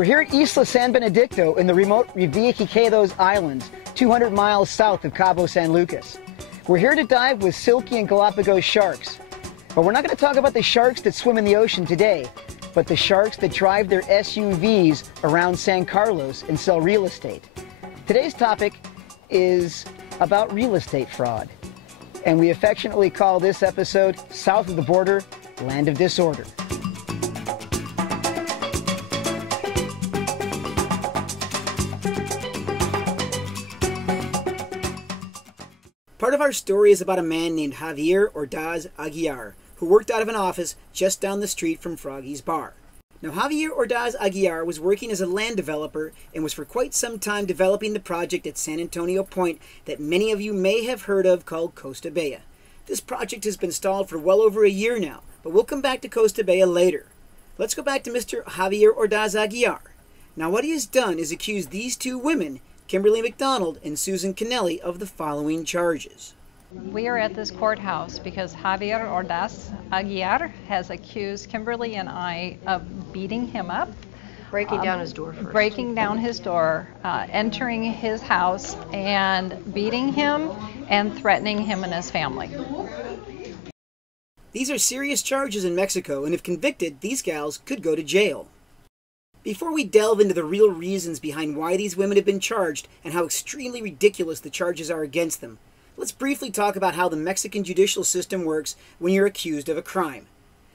We're here at Isla San Benedicto in the remote Revillagigedos Islands, 200 miles south of Cabo San Lucas. We're here to dive with silky and Galapagos sharks. But we're not going to talk about the sharks that swim in the ocean today, but the sharks that drive their SUVs around San Carlos and sell real estate. Today's topic is about real estate fraud. And we affectionately call this episode South of the Border, Land of Disorder. Part of our story is about a man named Javier Ordaz Aguiar, who worked out of an office just down the street from Froggy's Bar. Now, Javier Ordaz Aguiar was working as a land developer and was for quite some time developing the project at San Antonio Point that many of you may have heard of called Costa Bella. This project has been stalled for well over a year now, but we'll come back to Costa Bella later. Let's go back to Mr. Javier Ordaz Aguiar. Now, what he has done is accused these two women, Kimberly McDonald and Susan Kennelly, of the following charges. We are at this courthouse because Javier Ordaz Aguiar has accused Kimberly and I of beating him up. Breaking down his door first. Breaking down his door, entering his house and beating him and threatening him and his family. These are serious charges in Mexico, and if convicted, these gals could go to jail. Before we delve into the real reasons behind why these women have been charged and how extremely ridiculous the charges are against them, let's briefly talk about how the Mexican judicial system works when you're accused of a crime.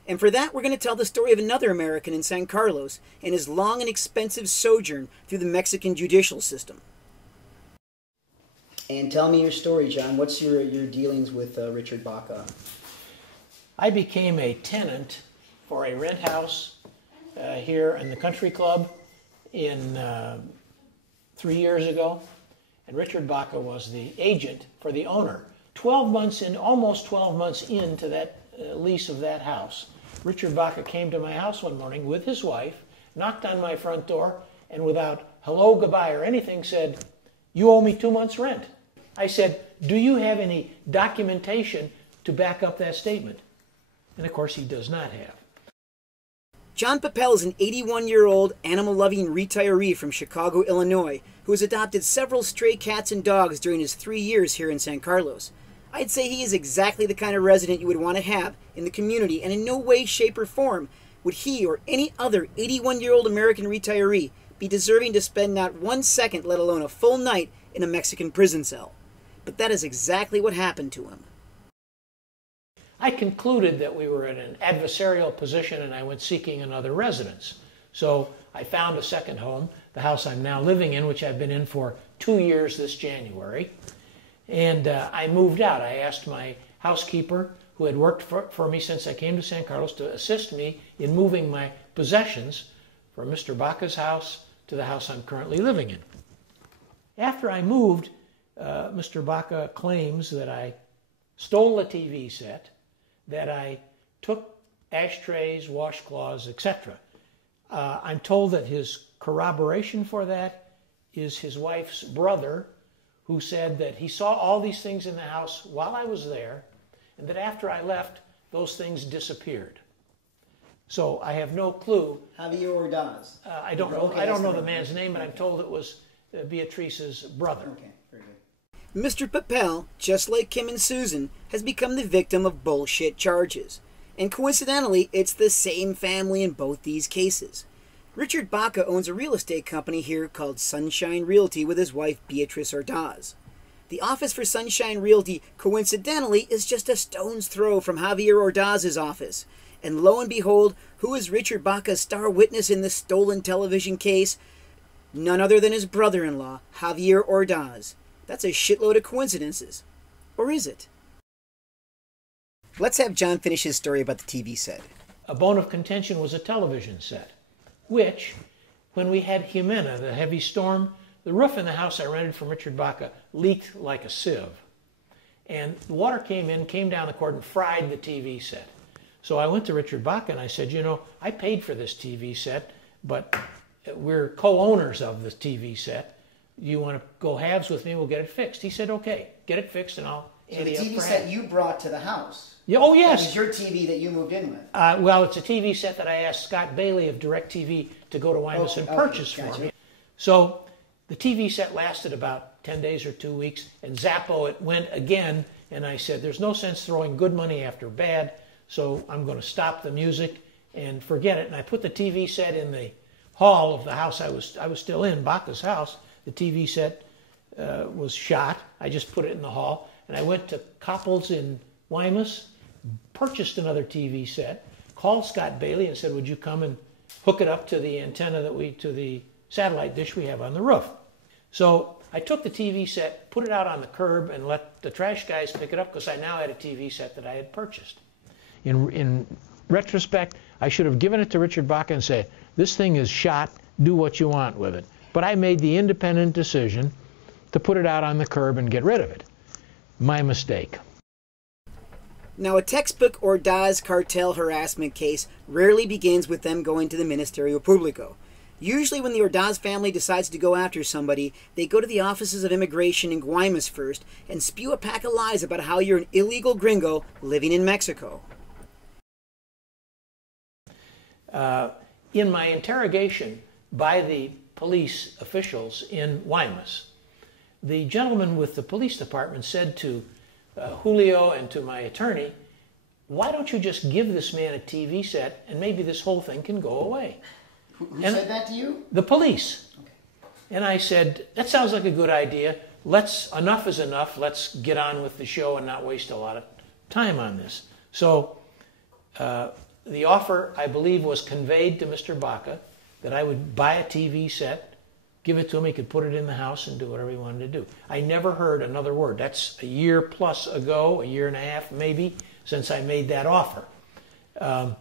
And for that, we're going to tell the story of another American in San Carlos and his long and expensive sojourn through the Mexican judicial system. And tell me your story, John. What's your dealings with Richard Baca? I became a tenant for a rent house here in the country club in 3 years ago, and Richard Baca was the agent for the owner. 12 months in, almost 12 months into that lease of that house, Richard Baca came to my house one morning with his wife, knocked on my front door, and without hello, goodbye, or anything said, "You owe me 2 months' rent." I said, "Do you have any documentation to back up that statement?" And of course he does not have. John Papel is an 81-year-old animal-loving retiree from Chicago, Illinois, who has adopted several stray cats and dogs during his 3 years here in San Carlos. I'd say he is exactly the kind of resident you would want to have in the community, and in no way, shape, or form would he or any other 81-year-old American retiree be deserving to spend not 1 second, let alone a full night, in a Mexican prison cell. But that is exactly what happened to him. I concluded that we were in an adversarial position and I went seeking another residence. So I found a second home, the house I'm now living in, which I've been in for 2 years this January. And I moved out. I asked my housekeeper, who had worked for me since I came to San Carlos, to assist me in moving my possessions from Mr. Baca's house to the house I'm currently living in. After I moved, Mr. Baca claims that I stole a TV set, that I took ashtrays, washcloths, etc. I'm told that his corroboration for that is his wife's brother, who said that he saw all these things in the house while I was there, and that after I left, those things disappeared. So I have no clue. Javier Ordaz. I don't know the man's name, but I'm told it was Beatrice's brother. Okay, very good. Mr. Papel, just like Kim and Susan, has become the victim of bullshit charges. And coincidentally, it's the same family in both these cases. Richard Baca owns a real estate company here called Sunshine Realty with his wife Beatrice Ordaz. The office for Sunshine Realty, coincidentally, is just a stone's throw from Javier Ordaz's office. And lo and behold, who is Richard Baca's star witness in this stolen television case? None other than his brother-in-law, Javier Ordaz. That's a shitload of coincidences. Or is it? Let's have John finish his story about the TV set. A bone of contention was a television set, which, when we had Jimena, the heavy storm, the roof in the house I rented from Richard Baca leaked like a sieve. And the water came in, came down the cord, and fried the TV set. So I went to Richard Baca and I said, you know, I paid for this TV set, but we're co-owners of the TV set. You want to go halves with me, we'll get it fixed. He said, okay, get it fixed and I'll So the TV set you brought to the house. Yeah, oh, yes. That was your TV that you moved in with. Well, it's a TV set that I asked Scott Bailey of DirecTV to go to Wymus and purchase for me. So the TV set lasted about 10 days or 2 weeks, and Zappo it went again, and I said, there's no sense throwing good money after bad, so I'm going to stop the music and forget it. And I put the TV set in the hall of the house I was still in, Baca's house. The TV set was shot. I just put it in the hall, and I went to Coppel's in Wymus, purchased another TV set, called Scott Bailey and said, would you come and hook it up to the antenna to the satellite dish we have on the roof? So I took the TV set, put it out on the curb, and let the trash guys pick it up because I now had a TV set that I had purchased. In retrospect, I should have given it to Richard Baca and said, this thing is shot, do what you want with it. But I made the independent decision to put it out on the curb and get rid of it. My mistake. Now, a textbook Ordaz cartel harassment case rarely begins with them going to the Ministerio Publico. Usually when the Ordaz family decides to go after somebody, they go to the offices of immigration in Guaymas first and spew a pack of lies about how you're an illegal gringo living in Mexico. In my interrogation by the police officials in Guaymas, the gentleman with the police department said to Julio and to my attorney, why don't you just give this man a TV set and maybe this whole thing can go away? Who said that to you? The police. Okay. And I said, that sounds like a good idea. Enough is enough. Let's get on with the show and not waste a lot of time on this. So the offer, I believe, was conveyed to Mr. Baca that I would buy a TV set, give it to him, he could put it in the house and do whatever he wanted to do. I never heard another word. That's a year plus ago, a year and a half maybe, since I made that offer. I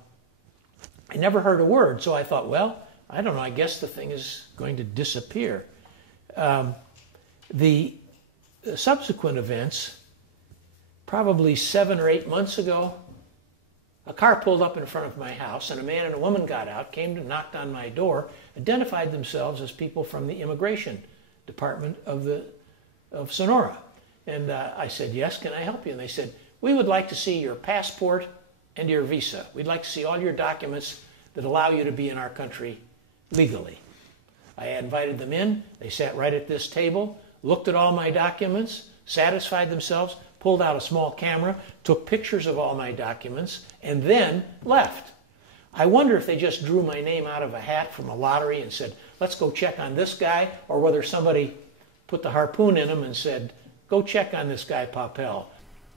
never heard a word, so I thought, well, I don't know, I guess the thing is going to disappear. The subsequent events, probably 7 or 8 months ago, a car pulled up in front of my house, and a man and a woman got out, came and knocked on my door, identified themselves as people from the immigration department of Sonora. And I said, yes, can I help you? And they said, we would like to see your passport and your visa. We'd like to see all your documents that allow you to be in our country legally. I invited them in. They sat right at this table, looked at all my documents, satisfied themselves, pulled out a small camera, took pictures of all my documents, and then left. I wonder if they just drew my name out of a hat from a lottery and said, let's go check on this guy, or whether somebody put the harpoon in him and said, go check on this guy, Papel.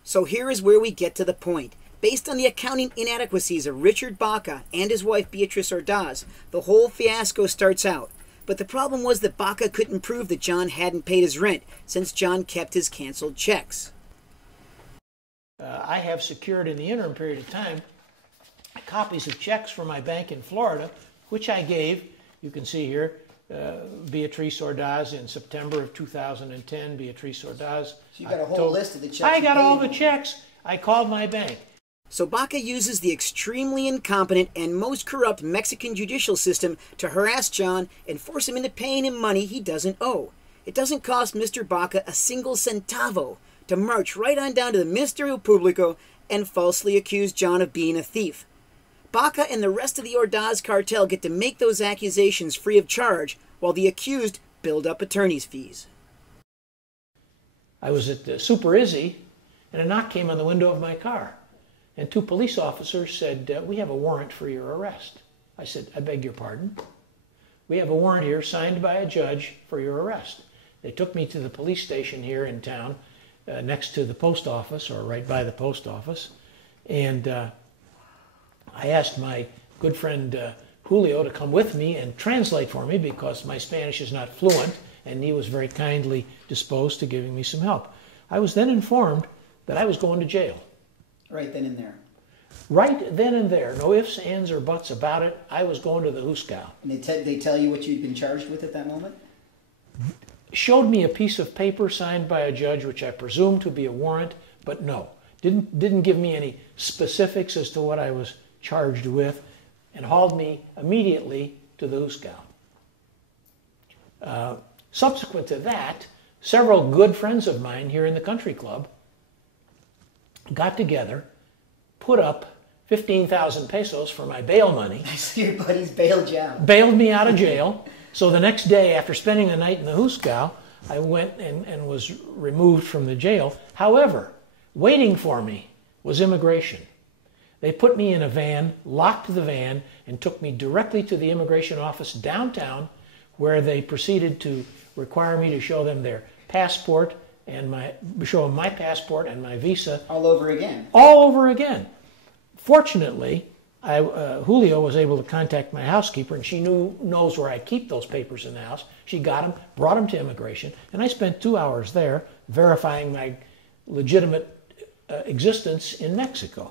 So here is where we get to the point. Based on the accounting inadequacies of Richard Baca and his wife Beatriz Ordaz, the whole fiasco starts out. But the problem was that Baca couldn't prove that John hadn't paid his rent, since John kept his canceled checks. I have secured in the interim period of time copies of checks from my bank in Florida, which I gave, you can see here, Beatriz Ordaz in September of 2010, Beatriz Ordaz. So you got a whole list of the checks. I got all the checks. I called my bank. So Baca uses the extremely incompetent and most corrupt Mexican judicial system to harass John and force him into paying him money he doesn't owe. It doesn't cost Mr. Baca a single centavo to march right on down to the Ministerio Publico and falsely accuse John of being a thief. Baca and the rest of the Ordaz cartel get to make those accusations free of charge, while the accused build up attorney's fees. I was at Super Izzy, and a knock came on the window of my car. And 2 police officers said, we have a warrant for your arrest. I said, I beg your pardon? We have a warrant here signed by a judge for your arrest. They took me to the police station here in town, next to the post office, or right by the post office. And I asked my good friend Julio to come with me and translate for me because my Spanish is not fluent, and he was very kindly disposed to giving me some help. I was then informed that I was going to jail. Right then and there. Right then and there. No ifs, ands, or buts about it. I was going to the Huskow. And they tell you what you'd been charged with at that moment? Showed me a piece of paper signed by a judge, which I presumed to be a warrant, but no. Didn't give me any specifics as to what I was charged with, and hauled me immediately to the Huskow. Subsequent to that, several good friends of mine here in the country club got together, put up 15,000 pesos for my bail money. Your buddies bailed you out. Bailed me out of jail. So the next day, after spending the night in the Huscow, I went and was removed from the jail. However, waiting for me was immigration. They put me in a van, locked the van, and took me directly to the immigration office downtown, where they proceeded to require me to show them their passport and show them my passport and my visa. All over again. All over again. Fortunately, Julio was able to contact my housekeeper, and she knows where I keep those papers in the house. She got them, brought them to immigration, and I spent 2 hours there verifying my legitimate existence in Mexico.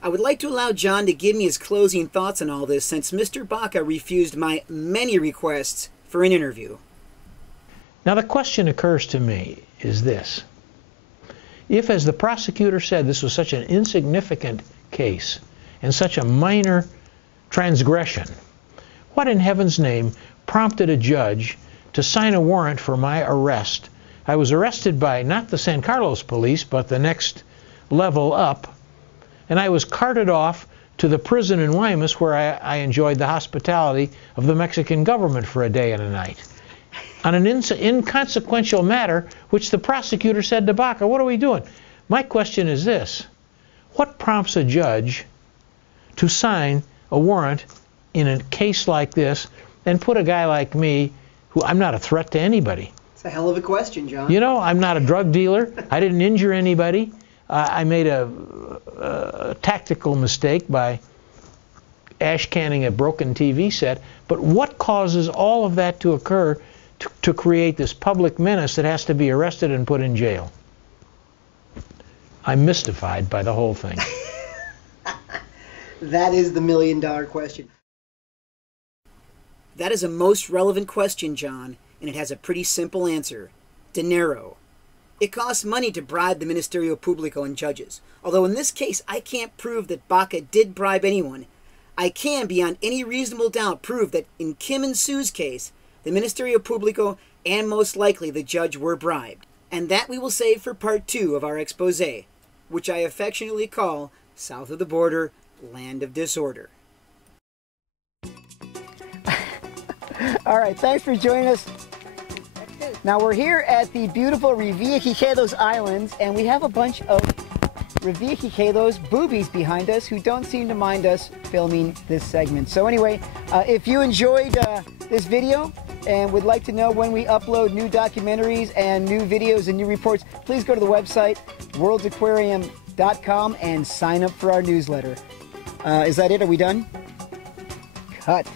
I would like to allow John to give me his closing thoughts on all this, since Mr. Baca refused my many requests for an interview. Now the question occurs to me is this. If, as the prosecutor said, this was such an insignificant case and such a minor transgression, what in heaven's name prompted a judge to sign a warrant for my arrest? I was arrested by not the San Carlos police, but the next level up, and I was carted off to the prison in Guaymas, where I enjoyed the hospitality of the Mexican government for a day and a night, on an inconsequential matter which the prosecutor said to Baca, what are we doing? My question is this. What prompts a judge to sign a warrant in a case like this and put a guy like me, who I'm not a threat to anybody? It's a hell of a question, John. You know, I'm not a drug dealer. I didn't injure anybody. I made a tactical mistake by ash canning a broken TV set. But what causes all of that to occur to create this public menace that has to be arrested and put in jail? I'm mystified by the whole thing. That is the million-dollar question. That is a most relevant question, John, and it has a pretty simple answer. Dinero. It costs money to bribe the Ministerio Publico and judges. Although in this case, I can't prove that Baca did bribe anyone. I can, beyond any reasonable doubt, prove that in Kim and Sue's case, the Ministerio Publico and most likely the judge were bribed. And that we will save for part 2 of our expose, which I affectionately call South of the Border, Land of Disorder. All right, thanks for joining us. Now we're here at the beautiful Revillagigedos Islands, and we have a bunch of Revillagigedos boobies behind us who don't seem to mind us filming this segment. So anyway, if you enjoyed this video and would like to know when we upload new documentaries and new videos and new reports, please go to the website worldsaquarium.com and sign up for our newsletter. Is that it? Are we done? Cut.